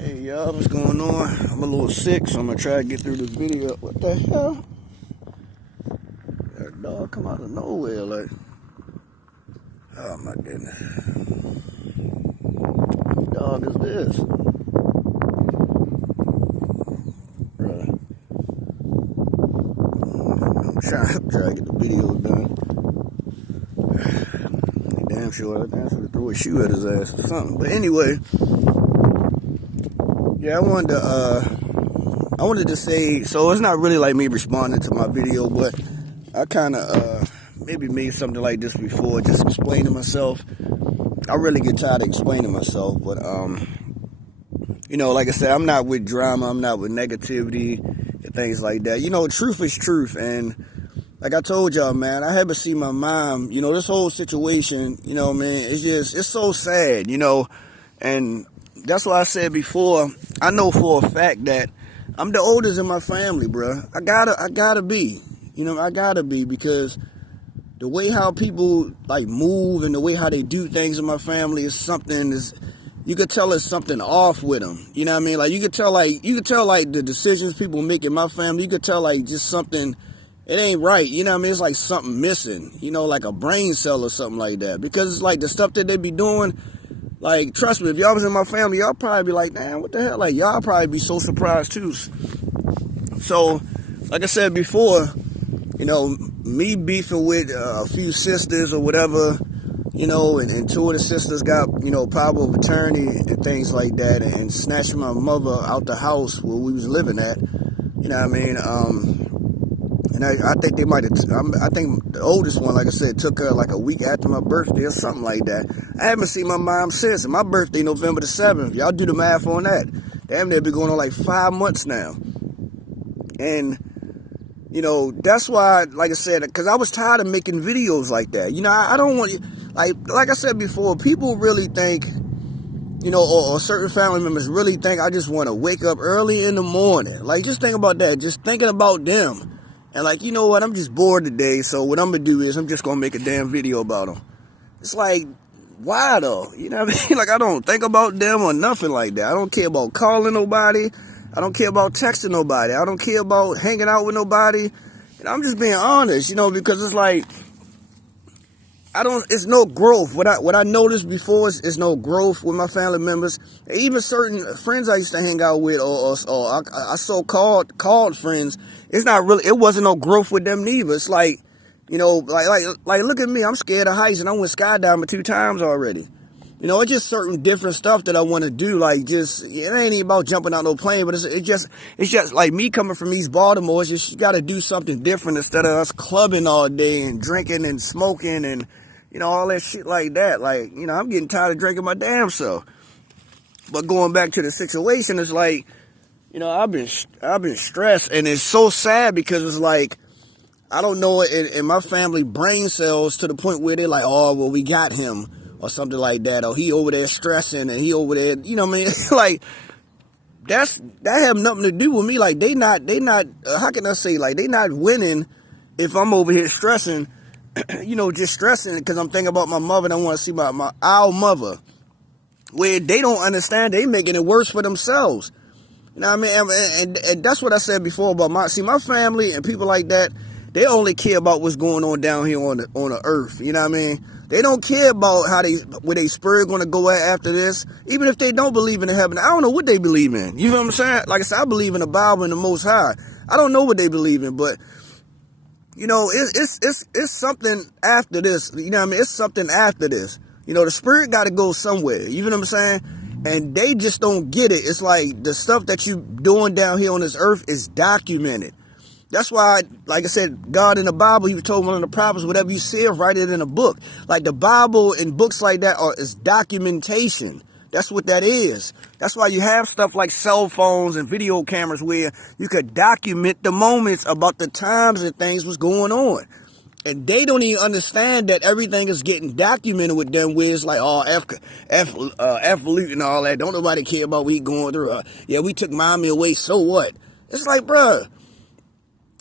Hey y'all, what's going on? I'm a little sick, so I'm gonna try to get through this video. What the hell? That dog come out of nowhere, like, oh my goodness. What dog is this? Bruh. I'm trying to get the video done. Damn sure to throw a shoe at his ass or something. But anyway, yeah, I wanted to say, so it's not really like me responding to my video, but I kind of maybe made something like this before, just explaining myself. I really get tired of explaining myself, but you know, like I said, I'm not with drama, I'm not with negativity and things like that. You know, truth is truth, and like I told y'all, man, I haven't seen my mom. You know, this whole situation, you know, man, it's so sad, you know, and that's why I said before, I know for a fact that I'm the oldest in my family, bro. I gotta be, you know, I gotta be, because the way how people like move and the way how they do things in my family is something you could tell it's something off with them. You know what I mean? Like you could tell like the decisions people make in my family, you could tell like just something, it ain't right. You know what I mean? It's like something missing, you know, like a brain cell or something like that, because it's like the stuff that they be doing. Like, trust me, if y'all was in my family, y'all probably be like, damn, what the hell? Like, y'all probably be so surprised, too. So, like I said before, you know, me beefing with a few sisters or whatever, you know, and two of the sisters got, you know, power of attorney and things like that, and snatching my mother out the house where we was living at, you know what I mean? And I think they might have, I think the oldest one, like I said, took her like a week after my birthday or something like that. I haven't seen my mom since, and my birthday November the 7th. Y'all do the math on that. Damn, they've been going on like 5 months now. And, you know, that's why, like I said, because I was tired of making videos like that. You know, I don't want, like I said before, people really think, you know, or certain family members really think I just want to wake up early in the morning. Like, just think about that. Just thinking about them. And like, you know what, I'm just bored today, so what I'm going to do is I'm just going to make a damn video about them. It's like, why though? You know what I mean? Like, I don't think about them or nothing like that. I don't care about calling nobody. I don't care about texting nobody. I don't care about hanging out with nobody. And I'm just being honest, you know, because it's like, it's no growth. What I noticed before is no growth with my family members. Even certain friends I used to hang out with, or I so-called friends, it's not really, it wasn't no growth with them neither. It's like, you know, like look at me, I'm scared of heights, and I went skydiving 2 times already. You know, it's just certain different stuff that I want to do. Like, just, it ain't even about jumping out no plane, but it's just like me coming from East Baltimore. It's just, you got to do something different instead of us clubbing all day and drinking and smoking and, you know, all that shit like that. Like, you know, I'm getting tired of drinking my damn self. But going back to the situation, it's like, you know, I've been stressed, and it's so sad because it's like, I don't know, in my family, brain cells to the point where they're like, oh, well, we got him, or something like that, or he over there stressing, and he over there, you know what I mean? Like, that have nothing to do with me. Like, they not, how can I say, like, they not winning if I'm over here stressing, you know, just stressing because I'm thinking about my mother and I want to see our mother, where they don't understand, they making it worse for themselves. You know what I mean? And that's what I said before about my family and people like that. They only care about what's going on down here on the earth. You know what I mean? They don't care about where they spirit going to go at after this. Even if they don't believe in the heaven, I don't know what they believe in. You know what I'm saying? Like I said, I believe in the Bible and the Most High. I don't know what they believe in, but you know, it's something after this. You know what I mean? It's something after this. You know, the spirit got to go somewhere. You know what I'm saying? And they just don't get it. It's like the stuff that you doing down here on this earth is documented. That's why, like I said, God in the Bible, he told one of the prophets, whatever you see, write it in a book. Like the Bible and books like that is documentation. That's what that is. That's why you have stuff like cell phones and video cameras where you could document the moments about the times that things was going on. And they don't even understand that everything is getting documented with them, where it's like, oh, F Lute and all that. Don't nobody care about what we going through. Yeah, we took mommy away, so what? It's like, bruh.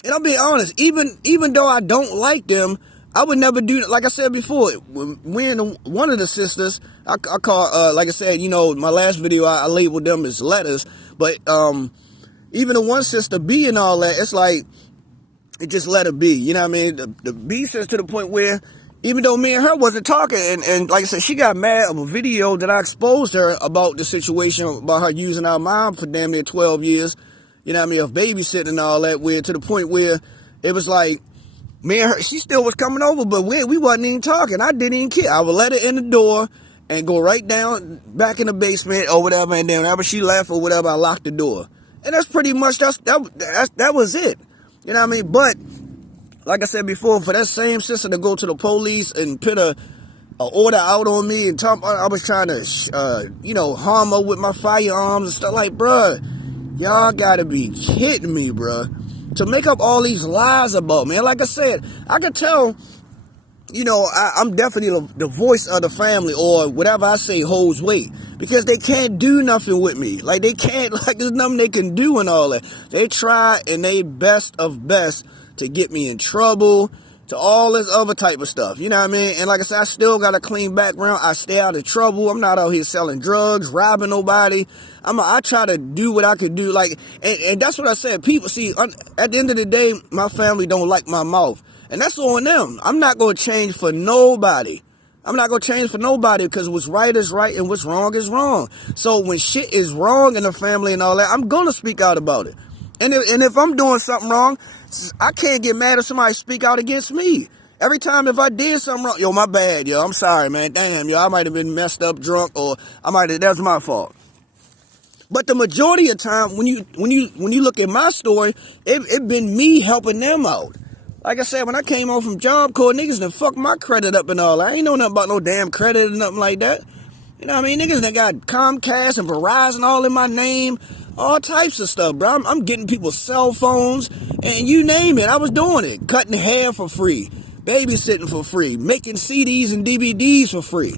And I'll be honest, even though I don't like them, I would never do, like I said before, when one of the sisters, I call, like I said, my last video, I labeled them as letters, but even the one sister, B and all that, it's like, it just let her be, you know what I mean? The B says to the point where, even though me and her wasn't talking, and like I said, she got mad of a video that I exposed her about the situation, about her using our mom for damn near 12 years, you know what I mean, of babysitting and all that, where to the point where it was like, me and her, she still was coming over, but we wasn't even talking. I didn't even care. I would let her in the door and go right down back in the basement or whatever, and then whenever she left or whatever, I locked the door. And that's pretty much, that was it. You know what I mean? But, like I said before, for that same sister to go to the police and put a order out on me and talk, I was trying to, harm her with my firearms and stuff, like, bruh, y'all gotta be kidding me, bruh. To make up all these lies about me. And like I said, I could tell, I'm definitely the voice of the family, or whatever I say holds weight, because they can't do nothing with me. Like, they can't, like, there's nothing they can do and all that. They try and they best of best to get me in trouble, to all this other type of stuff. You know what I mean? And like I said, I still got a clean background. I stay out of trouble. I'm not out here selling drugs, robbing nobody. I try to do what I could do. Like, and that's what I said. People, see, at the end of the day, my family don't like my mouth. And that's on them. I'm not going to change for nobody. I'm not going to change for nobody, because what's right is right and what's wrong is wrong. So when shit is wrong in the family and all that, I'm going to speak out about it. And if I'm doing something wrong, I can't get mad if somebody speak out against me. Every time if I did something wrong, yo, my bad, yo, I'm sorry, man. Damn, yo, I might have been messed up, drunk, or that's my fault. But the majority of time, when you look at my story, it been me helping them out. Like I said, when I came home from Job Corps, niggas done fucked my credit up and all. I ain't know nothing about no damn credit or nothing like that. You know what I mean? Niggas done got Comcast and Verizon all in my name. All types of stuff, bro. I'm getting people's cell phones, and you name it. I was doing it. Cutting hair for free. Babysitting for free. Making CDs and DVDs for free.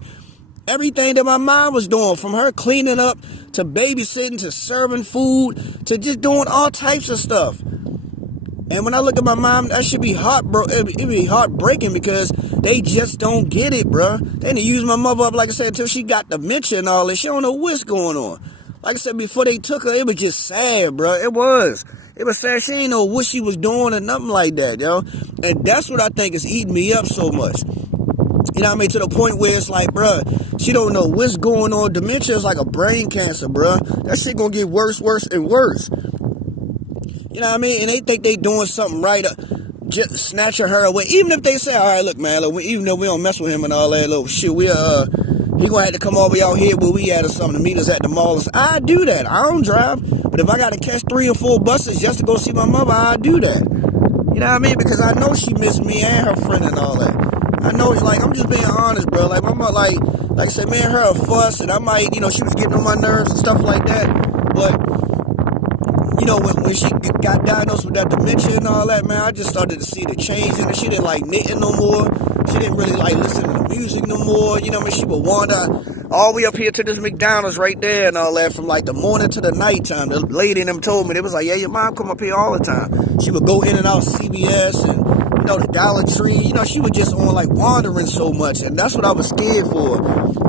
Everything that my mom was doing, from her cleaning up, to babysitting, to serving food, to just doing all types of stuff. And when I look at my mom, that should be it'd be heartbreaking, because they just don't get it, bro. They didn't use my mother up, like I said, until she got dementia and all this. She don't know what's going on. Like I said, before they took her, it was just sad, bro. It was sad. She ain't know what she was doing or nothing like that, yo. And that's what I think is eating me up so much. You know what I mean? To the point where it's like, bro, she don't know what's going on. Dementia is like a brain cancer, bro. That shit gonna get worse, and worse. You know what I mean? And they think they doing something right, just snatching her away. Even if they say, all right, look, man, look, even though we don't mess with him and all that little shit, he gonna have to come over out here where we at or something to meet us at the mall. I do that. I don't drive, but if I gotta catch 3 or 4 buses just to go see my mother, I do that. You know what I mean? Because I know she missed me and her friend and all that. I know, like, I'm just being honest, bro. Like, my mother, like I said, me and her a fuss, and I might, she was getting on my nerves and stuff like that. But, when she got diagnosed with that dementia and all that, man, I just started to see the change in her. She didn't like knitting no more. She didn't really like listening to music no more. You know what I mean? She would wander all the way up here to this McDonald's right there and all that, from like the morning to the nighttime. The lady and them told me, they was like, yeah, your mom come up here all the time. She would go in and out CBS and, the Dollar Tree. She was just on like wandering so much. And that's what I was scared for.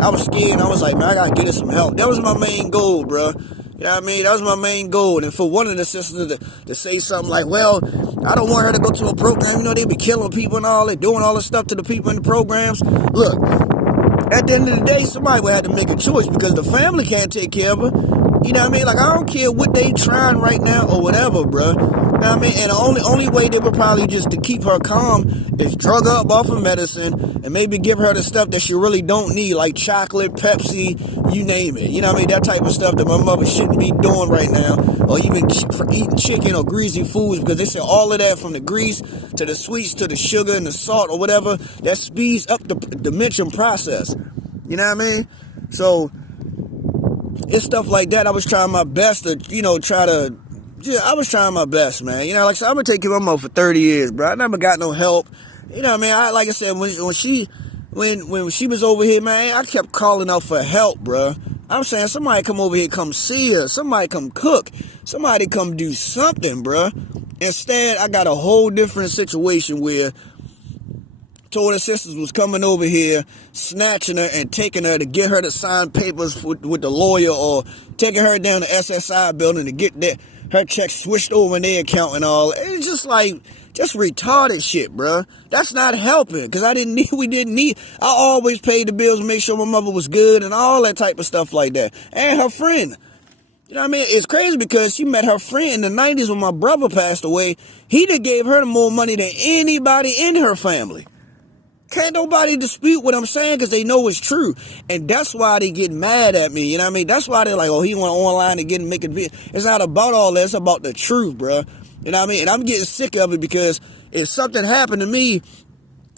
I was scared. I was like, man, I gotta get her some help. That was my main goal, bro. You know what I mean? That was my main goal. And for one of the sisters to say something like, well, I don't want her to go to a program. They be killing people and all. They doing all this stuff to the people in the programs. Look, at the end of the day, somebody would have to make a choice, because the family can't take care of her. You know what I mean? Like, I don't care what they trying right now or whatever, bro. You know what I mean? And the only way they would probably just to keep her calm is drug her up off of medicine and maybe give her the stuff that she really don't need, like chocolate, Pepsi, you name it. You know what I mean? That type of stuff that my mother shouldn't be doing right now. Or even for eating chicken or greasy foods, because they said all of that, from the grease to the sweets to the sugar and the salt or whatever, that speeds up the dementia process. You know what I mean? So it's stuff like that. I was trying my best to, I was trying my best, man. Like I said, I've been taking my mother for 30 years, bro. I never got no help. You know what I mean? Like I said, when she was over here, man, I kept calling out for help, bro. I'm saying, somebody come over here, come see her. Somebody come cook. Somebody come do something, bro. Instead, I got a whole different situation where told her sisters was coming over here, snatching her and taking her to get her to sign papers with the lawyer, or taking her down to SSI building to get her check switched over in their account and all. It's just like, just retarded shit, bruh. That's not helping, because we didn't need, I always paid the bills, make sure my mother was good and all that type of stuff like that. And her friend. You know what I mean? It's crazy because she met her friend in the 90s when my brother passed away. He done gave her more money than anybody in her family. Can't nobody dispute what I'm saying, because they know it's true. And that's why they get mad at me. You know what I mean? That's why they're like, oh, he went online and make it. It's not about all that. It's about the truth, bro. You know what I mean? And I'm getting sick of it, because if something happened to me,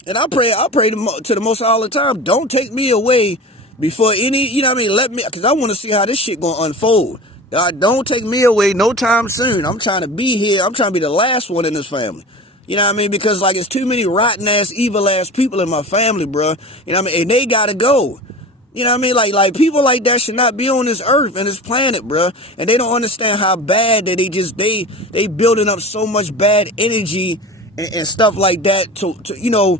and I pray to the Most High all the time, don't take me away before any, you know what I mean? Let me, because I want to see how this shit gonna unfold. Don't take me away no time soon. I'm trying to be here. I'm trying to be the last one in this family. You know what I mean? Because, like, it's too many rotten ass, evil ass people in my family, bro. You know what I mean? And they gotta go. You know what I mean? Like people like that should not be on this earth and this planet, bro. And they don't understand how bad that they building up so much bad energy and stuff like that to you know,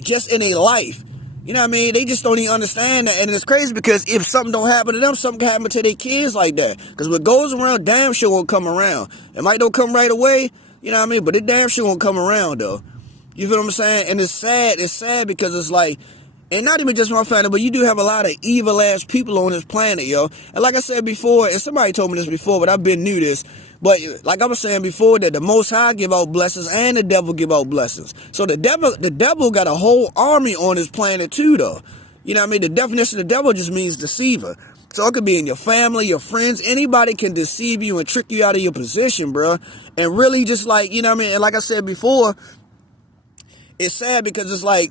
just in their life. You know what I mean? They just don't even understand that. And it's crazy, because if something don't happen to them, something can happen to their kids like that. Because what goes around damn sure won't come around. It might don't come right away, you know what I mean? But it damn sure won't come around, though. You feel what I'm saying? And it's sad. It's sad because it's like, and not even just my family, but you do have a lot of evil ass people on this planet, yo. And like I said before, and somebody told me this before, but I've been knew this. But like I was saying before, that the Most High give out blessings and the devil give out blessings. So the devil got a whole army on his planet too, though. You know what I mean? The definition of the devil just means deceiver. So it could be in your family, your friends. Anybody can deceive you and trick you out of your position, bro. And really just like, you know what I mean? And like I said before, it's sad because it's like,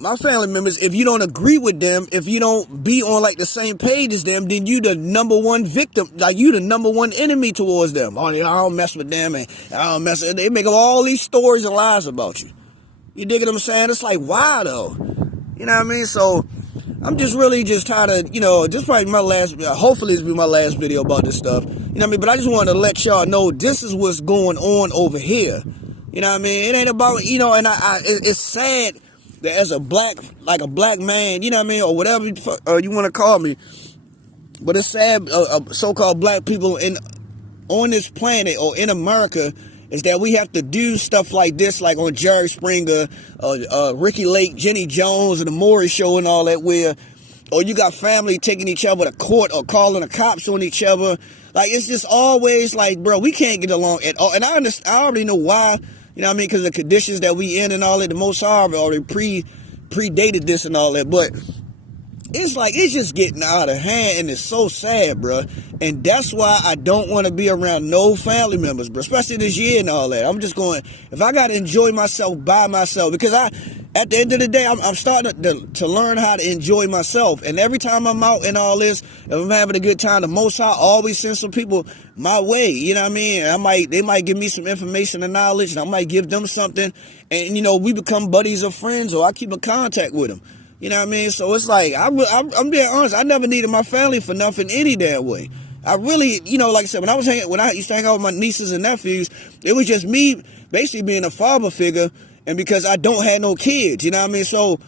my family members, if you don't agree with them, if you don't be on like the same page as them, then you the number one victim, like you the number one enemy towards them. Oh, I don't mess with them, and I don't mess with them. They make up all these stories and lies about you. You dig what I'm saying? It's like, why though? You know what I mean? So I'm just really just tired of, you know, this probably my last, hopefully this will be my last video about this stuff. You know what I mean? But I just wanted to let y'all know this is what's going on over here. You know what I mean? It ain't about, you know, and it's sad that as a black man, you know what I mean, or whatever you want to call me, but it's sad, so-called black people on this planet or in America, is that we have to do stuff like this, like on Jerry Springer, Ricky Lake, Jenny Jones, and the Maury Show and all that, where, or you got family taking each other to court or calling the cops on each other. Like, it's just always like, bro, we can't get along at all. And I already know why. You know what I mean? Because the conditions that we in and all that, the Most High already predated this and all that. But it's like, it's just getting out of hand, and it's so sad, bro. And that's why I don't want to be around no family members, bro, especially this year and all that. I'm just going, if I got to enjoy myself by myself, because at the end of the day, I'm starting to learn how to enjoy myself. And every time I'm out and all this, if I'm having a good time, the Most High always sends some people my way. You know what I mean? They might give me some information and knowledge, and I might give them something. And, you know, we become buddies or friends, or I keep in contact with them. You know what I mean? So it's like, I'm being honest, I never needed my family for nothing any damn way. I really, you know, like I said, when I used to hang out with my nieces and nephews, it was just me basically being a father figure, and because I don't have no kids, you know what I mean? So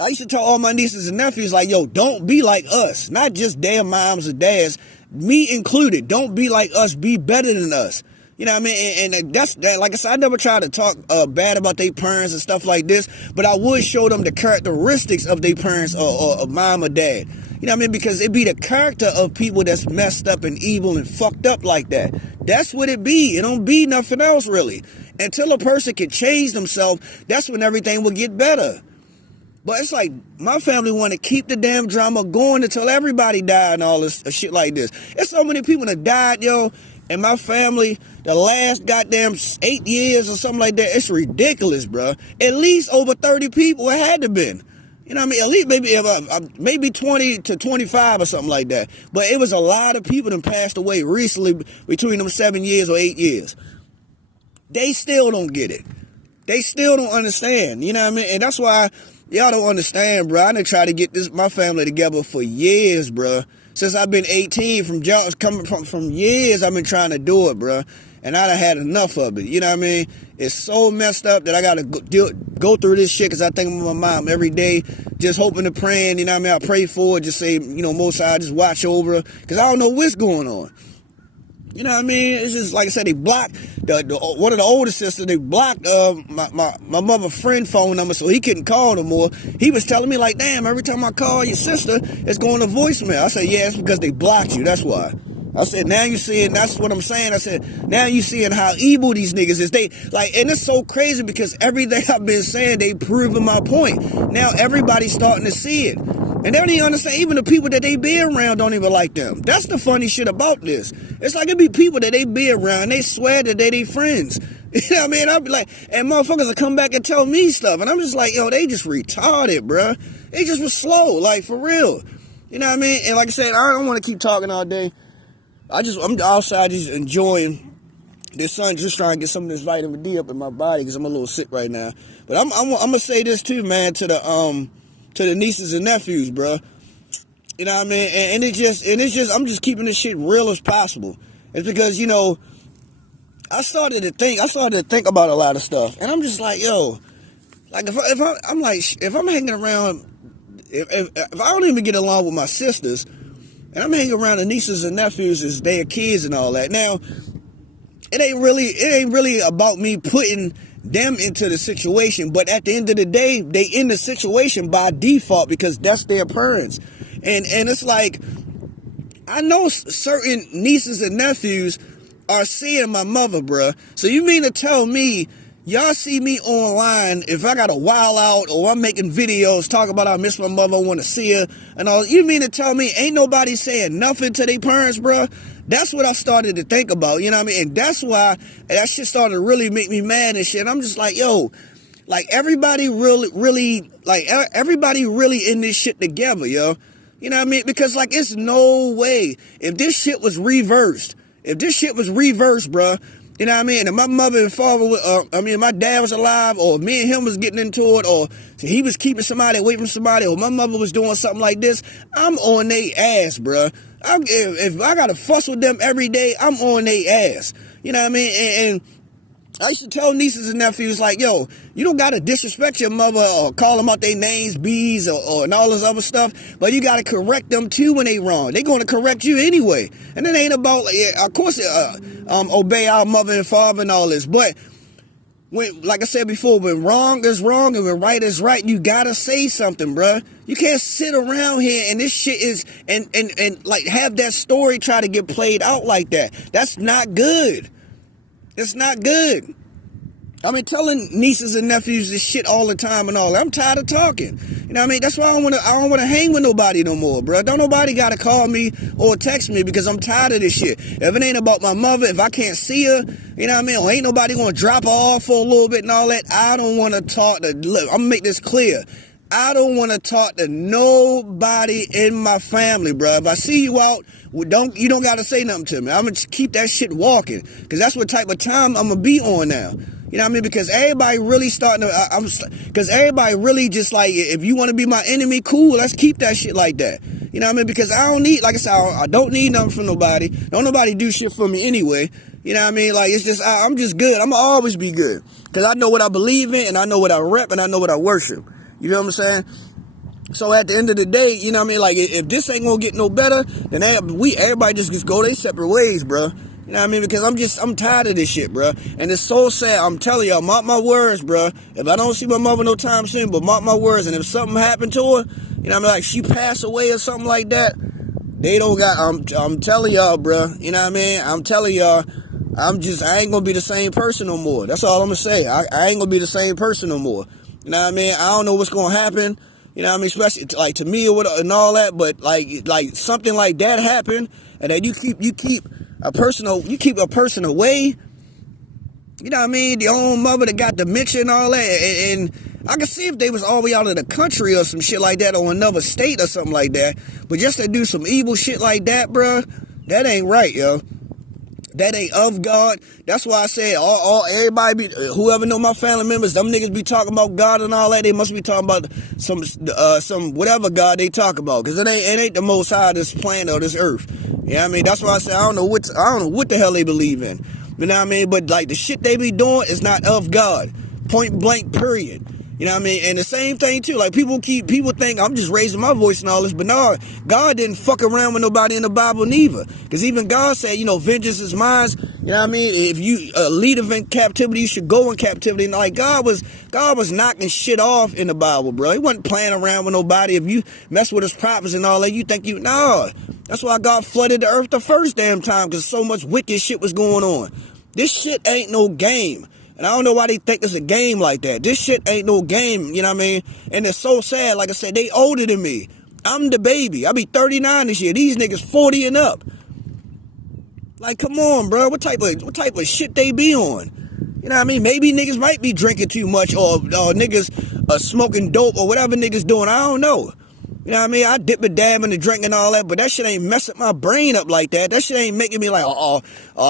I used to tell all my nieces and nephews, like, yo, don't be like us. Not just their moms or dads, me included. Don't be like us, be better than us. You know what I mean? And that's that. Like I said, I never try to talk bad about their parents and stuff like this, but I would show them the characteristics of their parents or mom or dad. You know what I mean? Because it be the character of people that's messed up and evil and fucked up like that. That's what it be. It don't be nothing else, really. Until a person can change themselves, that's when everything will get better. But it's like, my family want to keep the damn drama going until everybody die and all this shit like this. There's so many people that died, yo, in my family, the last goddamn 8 years or something like that. It's ridiculous, bro. At least over 30 people it had to been. You know what I mean? At least maybe 20 to 25 or something like that. But it was a lot of people that passed away recently between them 7 years or 8 years. They still don't get it. They still don't understand. You know what I mean? And that's why y'all don't understand, bro. I done tried to get my family together for years, bro. Since I've been 18, from years, I've been trying to do it, bro. And I done had enough of it. You know what I mean? is so messed up that I gotta go through this shit, because I think of my mom every day, just hoping and praying, you know what I mean? I pray for her, just say, you know, Most High, just watch over her, because I don't know what's going on. You know what I mean? It's just, like I said, they blocked, one of the older sisters, they blocked my mother's friend phone number, so he couldn't call no more. He was telling me, like, damn, every time I call your sister, it's going to voicemail. I said, yeah, it's because they blocked you, that's why. I said, now you seeing, that's what I'm saying. I said, now you seeing how evil these niggas is. They, like, and it's so crazy because everything I've been saying, they proving my point. Now everybody's starting to see it. And they don't even understand, even the people that they be around don't even like them. That's the funny shit about this. It's like it be people that they be around, they swear that they friends. You know what I mean? I'll be like, and motherfuckers will come back and tell me stuff. And I'm just like, yo, they just retarded, bruh. They just was slow, like, for real. You know what I mean? And like I said, I don't want to keep talking all day. I'm outside just enjoying this sun, just trying to get some of this vitamin D up in my body because I'm a little sick right now. But I'm gonna say this too, man, to the nieces and nephews, bro. You know what I mean? And it's just I'm just keeping this shit real as possible. It's because, you know, I started to think about a lot of stuff, and I'm just like, yo, like if I'm hanging around, if I don't even get along with my sisters, and I'm hanging around the nieces and nephews as their kids and all that. Now, it ain't really about me putting them into the situation, but at the end of the day, they in the situation by default because that's their parents. And it's like, I know certain nieces and nephews are seeing my mother, bruh. So you mean to tell me y'all see me online, if I got a wild out or I'm making videos talking about I miss my mother, I want to see her and all, you mean to tell me ain't nobody saying nothing to their parents, bro? That's what I started to think about, you know what I mean? And that's why that shit started to really make me mad and shit. I'm just like, yo, like everybody really in this shit together, yo. You know what I mean? Because like, it's no way, if this shit was reversed, bro, you know what I mean? And my mother and father, my dad was alive, or me and him was getting into it, or he was keeping somebody away from somebody, or my mother was doing something like this, I'm on they ass, bruh. If I gotta fuss with them every day, I'm on they ass. You know what I mean? And I used to tell nieces and nephews, like, yo, you don't gotta disrespect your mother or call them out their names, bees, or and all this other stuff, but you gotta correct them too when they wrong. They gonna correct you anyway. And it ain't about, of course, obey our mother and father and all this, but when, like I said before, when wrong is wrong and when right is right, you gotta say something, bruh. You can't sit around here and this shit is, and like have that story try to get played out like that. That's not good. It's not good. I mean, telling nieces and nephews this shit all the time and all that. I'm tired of talking. You know what I mean? That's why I don't want to hang with nobody no more, bro. Don't nobody got to call me or text me because I'm tired of this shit. If it ain't about my mother, if I can't see her, you know what I mean? Or ain't nobody going to drop her off for a little bit and all that. I don't want to talk to, look, I'm going to make this clear. I don't want to talk to nobody in my family, bro. If I see you out, you don't got to say nothing to me. I'm going to keep that shit walking because that's what type of time I'm going to be on now. You know what I mean? Because everybody really starting to, because everybody really just like, if you want to be my enemy, cool, let's keep that shit like that. You know what I mean? Because I don't need, like I said, I don't need nothing from nobody. Don't nobody do shit for me anyway. You know what I mean? Like, it's just, I'm just good. I'm going to always be good. Because I know what I believe in and I know what I rep and I know what I worship. You know what I'm saying? So at the end of the day, you know what I mean? Like, if this ain't gonna get no better, then everybody just go their separate ways, bro. You know what I mean? Because I'm tired of this shit, bro. And it's so sad. I'm telling y'all, mark my words, bro. If I don't see my mother no time soon, but mark my words, and if something happened to her, you know what I mean? Like, she passed away or something like that, they don't got, I'm telling y'all, bro. You know what I mean? I'm telling y'all, I ain't gonna be the same person no more. That's all I'm gonna say. I ain't gonna be the same person no more. You know what I mean? I don't know what's gonna happen. You know what I mean? Especially like to me or what and all that. But like something like that happened, and then you keep a person away. You know what I mean? The own mother that got dementia and all that. And I can see if they was all the way out of the country or some shit like that, or another state or something like that. But just to do some evil shit like that, bruh, that ain't right, yo. That ain't of God. That's why I say everybody whoever know my family members, them niggas be talking about God and all that. They must be talking about some whatever God they talk about, because it ain't the Most High, this planet or this earth. You know what I mean? That's why I say I don't know what the hell they believe in. You know what I mean? But like the shit they be doing is not of God. Point blank, period. You know what I mean? And the same thing too, like people think I'm just raising my voice and all this, but no, God didn't fuck around with nobody in the Bible neither. Because even God said, you know, vengeance is mine. You know what I mean? If you lead of in captivity, you should go in captivity. And like God was knocking shit off in the Bible, bro. He wasn't playing around with nobody. If you mess with his prophets and all that, you think no. That's why God flooded the earth the first damn time, because so much wicked shit was going on. This shit ain't no game. And I don't know why they think it's a game like that. This shit ain't no game, you know what I mean? And it's so sad. Like I said, they older than me. I'm the baby. I'll be 39 this year. These niggas 40 and up. Like, come on, bro. What type of shit they be on? You know what I mean? Maybe niggas might be drinking too much, or niggas smoking dope, or whatever niggas doing. I don't know. You know what I mean? I dip and dab in the drink and all that, but that shit ain't messing my brain up like that. That shit ain't making me like, oh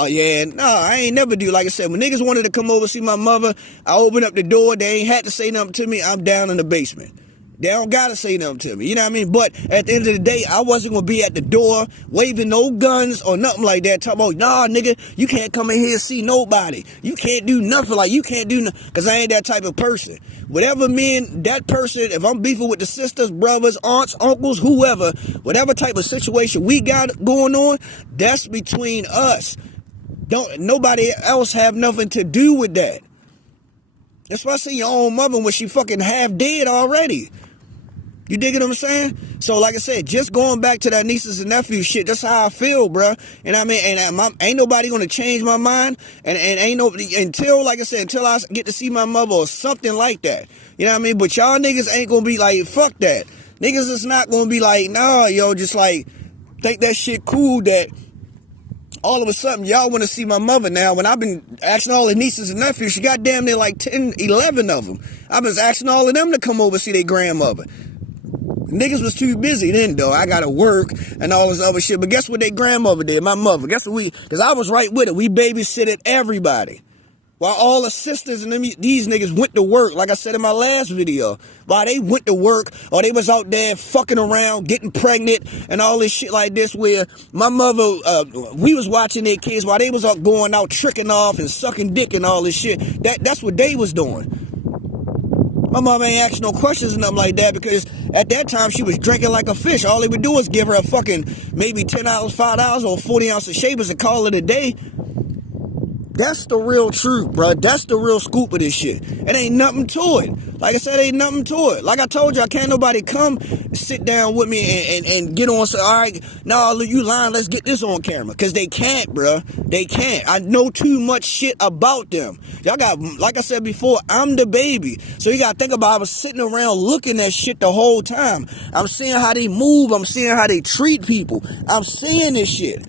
yeah. No, I ain't never do. Like I said, when niggas wanted to come over see my mother, I opened up the door. They ain't had to say nothing to me. I'm down in the basement. They don't gotta say nothing to me. You know what I mean? But at the end of the day, I wasn't gonna be at the door waving no guns or nothing like that. Talking about, nah, nigga, you can't come in here and see nobody. You can't do nothing. Like, you can't do nothing. Because I ain't that type of person. Whatever that person, if I'm beefing with the sisters, brothers, aunts, uncles, whoever, whatever type of situation we got going on, that's between us. Don't nobody else have nothing to do with that. That's why I see your own mother when she fucking half dead already. You dig what I'm saying? So, like I said, just going back to that nieces and nephews shit, that's how I feel, bro. And I mean, and ain't nobody gonna change my mind, and ain't nobody until, like I said, until I get to see my mother or something like that. You know what I mean? But y'all niggas ain't gonna be like, fuck that. Niggas is not gonna be like, nah, yo, just like think that shit cool that all of a sudden y'all want to see my mother now. When I've been asking all the nieces and nephews, she got damn near like 10, 11 of them. I've been asking all of them to come over see their grandmother. Niggas was too busy then, though. I gotta work and all this other shit. But guess what their grandmother did? My mother. Guess what because I was right with it. We babysitted everybody. While all the sisters and these niggas went to work, like I said in my last video. While they went to work, or they was out there fucking around, getting pregnant, and all this shit like this, where my mother, we was watching their kids while they was out going out tricking off and sucking dick and all this shit. That's what they was doing. My mom ain't asking no questions and nothing like that, because at that time she was drinking like a fish. All they would do is give her a fucking maybe $10, $5, or 40 ounce of shavers and call it a day. That's the real truth, bro. That's the real scoop of this shit. It ain't nothing to it. Like I said, ain't nothing to it. Like I told you, I can't nobody come sit down with me and get on, say, all right, no, you lying, let's get this on camera. Because they can't, bro. They can't. I know too much shit about them. Y'all got, like I said before, I'm the baby. So you got to think about, I was sitting around looking at shit the whole time. I'm seeing how they move. I'm seeing how they treat people. I'm seeing this shit.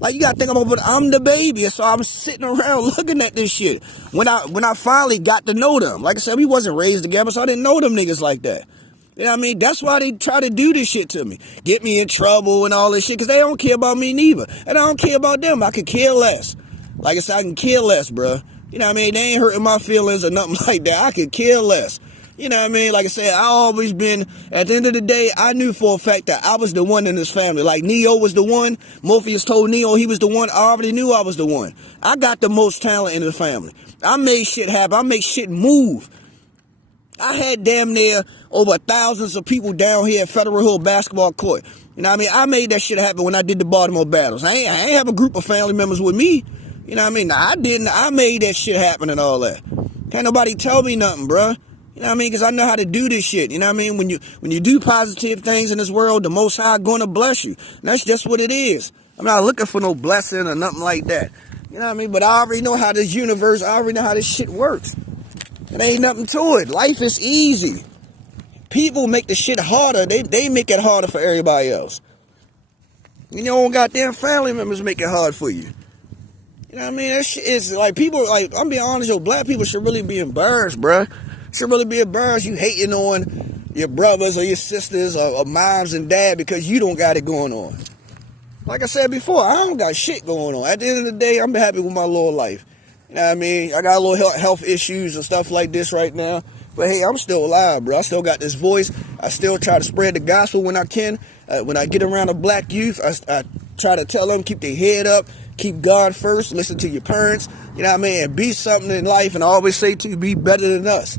Like, you gotta think about, but I'm the baby, so I'm sitting around looking at this shit. When I finally got to know them, like I said, we wasn't raised together, so I didn't know them niggas like that. You know what I mean? That's why they try to do this shit to me. Get me in trouble and all this shit, because they don't care about me neither. And I don't care about them. I could care less. Like I said, I can care less, bro. You know what I mean? They ain't hurting my feelings or nothing like that. I could care less. You know what I mean? Like I said, I always been, at the end of the day, I knew for a fact that I was the one in this family. Like Neo was the one. Morpheus told Neo he was the one. I already knew I was the one. I got the most talent in the family. I made shit happen. I make shit move. I had damn near over thousands of people down here at Federal Hill Basketball Court. You know what I mean? I made that shit happen when I did the Baltimore battles. I ain't have a group of family members with me. You know what I mean? Nah, I didn't. I made that shit happen and all that. Can't nobody tell me nothing, bruh. You know what I mean? Because I know how to do this shit. You know what I mean? When you do positive things in this world, the Most High going to bless you. And that's just what it is. I'm not looking for no blessing or nothing like that. You know what I mean? But I already know how this universe, I already know how this shit works. It ain't nothing to it. Life is easy. People make the shit harder. They make it harder for everybody else. You know, goddamn family members make it hard for you. You know what I mean? That shit is like, people, like, I'm being honest, yo, black people should really be embarrassed, bruh. Should really be embarrassed you hating on your brothers or your sisters or moms and dad because you don't got it going on. Like I said before, I don't got shit going on. At the end of the day, I'm happy with my little life. You know what I mean? I got a little health issues and stuff like this right now. But hey, I'm still alive, bro. I still got this voice. I still try to spread the gospel when I can. When I get around the black youth, I try to tell them, keep their head up, keep God first, listen to your parents, you know what I mean, and be something in life, and I always say to you, be better than us.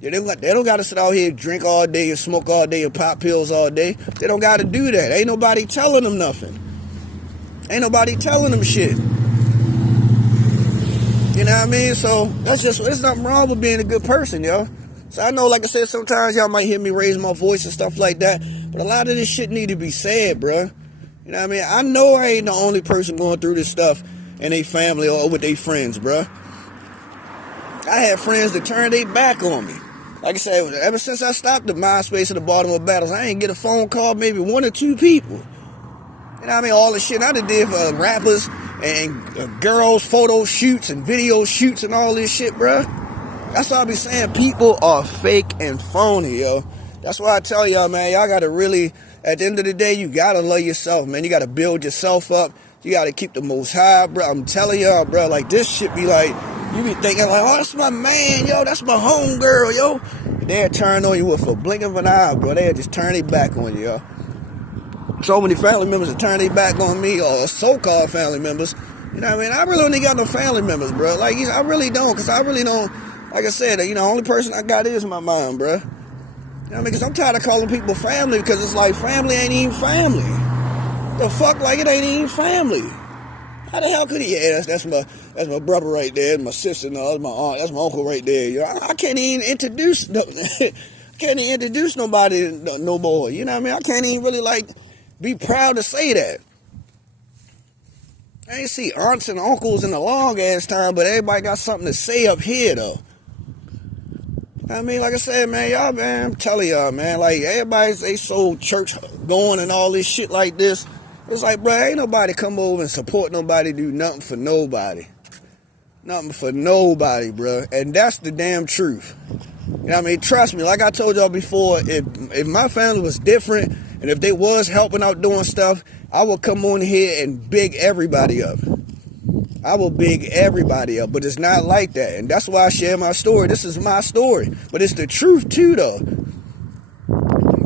Yeah, they don't got to sit out here and drink all day and smoke all day and pop pills all day. They don't got to do that. Ain't nobody telling them nothing. Ain't nobody telling them shit. You know what I mean? So there's nothing wrong with being a good person, yo. So I know, like I said, sometimes y'all might hear me raise my voice and stuff like that, but a lot of this shit need to be said, bruh. You know what I mean? I know I ain't the only person going through this stuff in their family or with their friends, bruh. I had friends that turned their back on me. Like I said, ever since I stopped the MySpace at the bottom of battles, I ain't get a phone call, maybe 1 or 2 people. You know what I mean? All the shit I done did for rappers and girls, photo shoots and video shoots and all this shit, bruh. That's why I be saying people are fake and phony, yo. That's why I tell y'all, man, y'all gotta really, at the end of the day, you gotta love yourself, man. You gotta build yourself up. You gotta keep the most high, bro. I'm telling y'all, bro, like this shit be like, you be thinking like, oh, that's my man, yo, that's my homegirl, yo. They'll turn on you with a blink of an eye, bro. They'll just turn their back on you, yo. So many family members that turn their back on me, or so-called family members. You know what I mean? I really don't got no family members, bro. Like, I really don't, because I really don't, like I said, you know, the only person I got is my mom, bro. You know what I mean? Because I'm tired of calling people family, because it's like family ain't even family. The fuck, like it ain't even family. How the hell could he? Yeah, that's my brother right there, my sister, no, that's my aunt, that's my uncle right there. You know, I can't even introduce nobody no more. You know what I mean? I can't even really like be proud to say that. I ain't see aunts and uncles in a long ass time, but everybody got something to say up here though. I mean, like I said, man, y'all, man, I'm telling y'all, man, like, they so church going and all this shit like this. It's like, bro, ain't nobody come over and support nobody, do nothing for nobody. Nothing for nobody, bro. And that's the damn truth. You know what I mean? Trust me, like I told y'all before, if my family was different, and if they was helping out doing stuff, I would come on here and big everybody up. I will big everybody up, but it's not like that. And that's why I share my story. This is my story. But it's the truth too, though.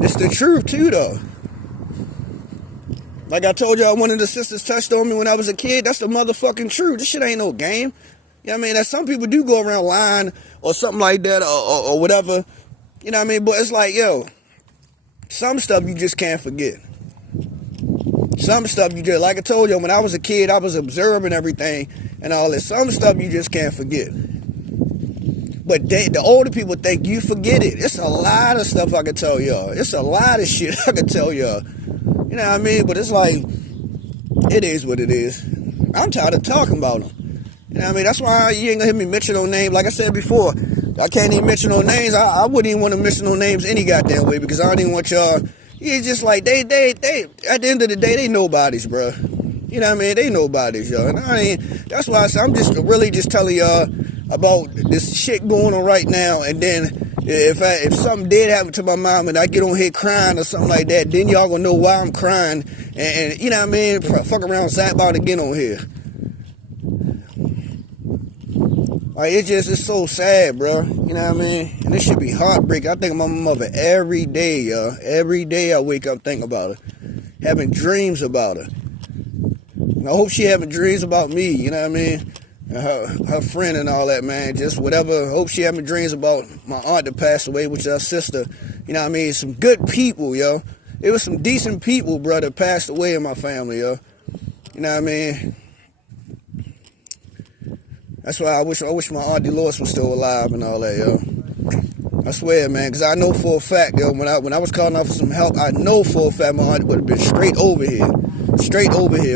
It's the truth too, though. Like I told y'all, one of the sisters touched on me when I was a kid. That's the motherfucking truth. This shit ain't no game. You know what I mean? That some people do go around lying or something like that or whatever. You know what I mean? But it's like, yo, some stuff you just can't forget. Some stuff you just, like I told you, when I was a kid, I was observing everything and all this. Some stuff you just can't forget. But the older people think you forget it. It's a lot of stuff I could tell y'all. It's a lot of shit I could tell y'all. You know what I mean? But it's like, it is what it is. I'm tired of talking about them. You know what I mean? That's why you ain't gonna hear me mention no names. Like I said before, I can't even mention no names. I wouldn't even want to mention no names any goddamn way, because I don't even want y'all. It's just like they at the end of the day, they nobodies, bro. You know what I mean? They nobodies, y'all. And I mean, that's why I'm just really just telling y'all about this shit going on right now. And then if something did happen to my mom and I get on here crying or something like that, then y'all gonna know why I'm crying. And you know what I mean? Fuck around, zap out again on here. Like, it's so sad, bro. You know what I mean? And this should be heartbreaking. I think of my mother every day, y'all. Every day I wake up thinking about her. Having dreams about her. And I hope she having dreams about me, you know what I mean? And her friend and all that, man. Just whatever. I hope she having dreams about my aunt that passed away, which is her sister. You know what I mean? Some good people, yo. It was some decent people, bro, that passed away in my family, yo. You know what I mean? That's why I wish my Aunt Dolores was still alive and all that, yo. I swear, man, because I know for a fact, yo, when I was calling out for some help, I know for a fact my aunt would have been straight over here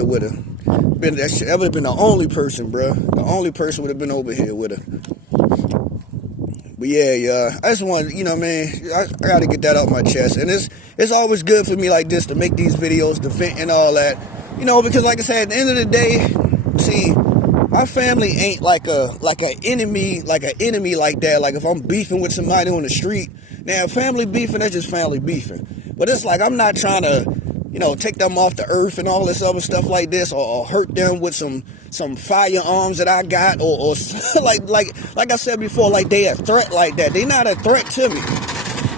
with her. That would have been the only person, bro. The only person would have been over here with her. But yeah, I just want, you know, man, I got to get that off my chest. And it's always good for me like this to make these videos, to vent and all that. You know, because like I said, at the end of the day, see, my family ain't like an enemy like that. Like if I'm beefing with somebody on the street, now family beefing, that's just family beefing. But it's like I'm not trying to, you know, take them off the earth and all this other stuff like this, or hurt them with some firearms that I got, or like I said before, like they a threat like that. They not a threat to me.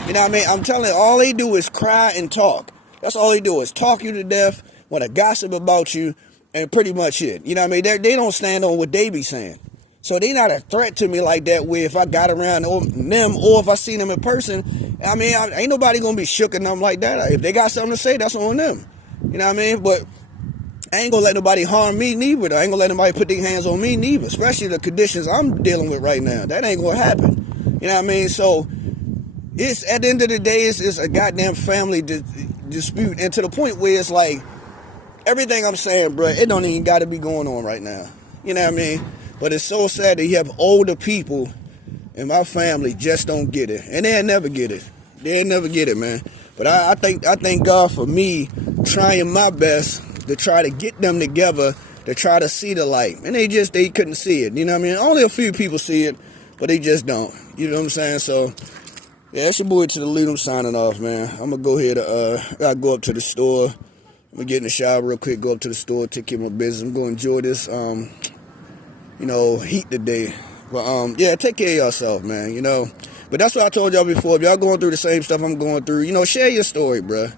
You know what I mean? I'm telling you, all they do is cry and talk. That's all they do is talk you to death, want to gossip about you. and pretty much it. You know what I mean? They don't stand on what they be saying. So they not a threat to me like that where if I got around them or if I seen them in person, I mean, ain't nobody going to be shook at them like that. If they got something to say, that's on them. You know what I mean? But I ain't going to let nobody harm me neither. I ain't going to let nobody put their hands on me neither, especially the conditions I'm dealing with right now. That ain't going to happen. You know what I mean? So it's at the end of the day, it's a goddamn family dispute. And to the point where it's like, everything I'm saying, bro, it don't even got to be going on right now. You know what I mean? But it's so sad that you have older people in my family just don't get it. And they'll never get it. They'll never get it, man. But I thank God for me trying my best to try to get them together to try to see the light. And they couldn't see it. You know what I mean? Only a few people see it, but they just don't. You know what I'm saying? So, yeah, that's your boy to the Lute. I'm signing off, man. I'm going to go ahead. I got to go up to the store. I'm going to get in the shower real quick, go up to the store, take care of my business. I'm going to enjoy this, heat today. But, yeah, take care of yourself, man, But that's what I told y'all before. If y'all going through the same stuff I'm going through, share your story, bro. You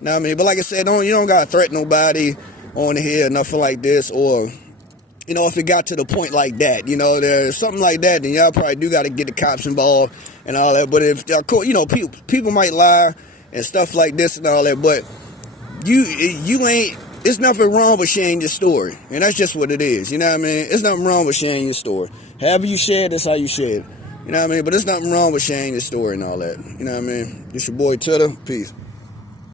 know what I mean? But like I said, you don't got to threaten nobody on here or nothing like this. Or, if it got to the point like that, there's something like that, then y'all probably do got to get the cops involved and all that. But if, people might lie and stuff like this and all that. But you ain't... It's nothing wrong with sharing your story. And that's just what it is. You know what I mean? It's nothing wrong with sharing your story. However you share it, that's how you share it. You know what I mean? But there's nothing wrong with sharing your story and all that. You know what I mean? It's your boy Tutter. Peace.